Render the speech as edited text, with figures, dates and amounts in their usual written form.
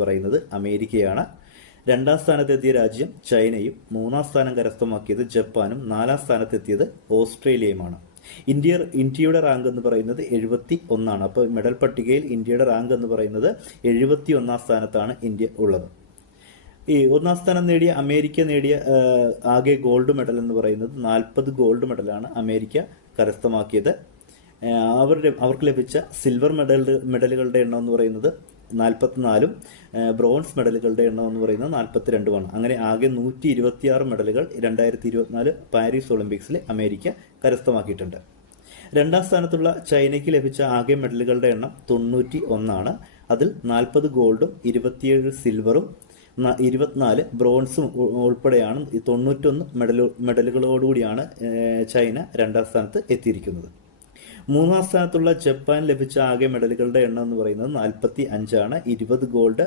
പറയുന്നത് അമേരിക്കയാണ്. 2ാം സ്ഥാനത്തെത്തിയ രാജ്യം ചൈനയും 3ാം സ്ഥാനം കരസ്ഥമാക്കിയത് ജപ്പാനും 4ാം സ്ഥാനത്തെത്തിയത് ഓസ്ട്രേലിയയുമാണ്. ഇന്ത്യയുടെ റാങ്ക് എന്ന് പറയുന്നത് 71. അപ്പോൾ മെഡൽ പട്ടികയിൽ ഇന്ത്യയുടെ റാങ്ക് എന്ന് പറയുന്നത് 71ാം സ്ഥാനത്താണ് ഇന്ത്യ ഉള്ളത്. ഈ 1ാം സ്ഥാനം നേടിയ അമേരിക്ക നേടിയ ആകെ ഗോൾഡ് മെഡൽ എന്ന് പറയുന്നത് 40 ഗോൾഡ് മെഡലാണ് അമേരിക്ക കരസ്ഥമാക്കിയത്. അവർക്ക് ലഭിച്ച സിൽവർ മെഡലുകളുടെ എണ്ണം എന്ന് പറയുന്നത് 44ഉം ബ്രോൺസ് മെഡലുകളുടെ എണ്ണം എന്ന് പറയുന്നത് 42മാണ്. അങ്ങനെ ആകെ 126 മെഡലുകൾ 2024 പാരീസ് ഒളിമ്പിക്സിൽ അമേരിക്ക കരസ്ഥമാക്കിയിട്ടുണ്ട്. 2ാം സ്ഥാനത്തുള്ള ചൈനയ്ക്ക് ലഭിച്ച ആകെ മെഡലുകളുടെ എണ്ണം 91ആണ്. അതിൽ 40 ഗോൾഡും 27 സിൽവറും 24 ബ്രോൺസും ഉൾപ്പെടെയാണ് 91 മെഡലുകളോടുകൂടിയാണ് ചൈന 2ാം സ്ഥാനത്ത് എത്തിയിരിക്കുന്നത്. 3ാം സ്ഥാനത്തുള്ള ജപ്പാൻ ലഭിച്ച ആകെ മെഡലുകളുടെ എണ്ണം എന്ന് പറയുന്നത് 45ആണ്. 20 ഗോൾഡ്,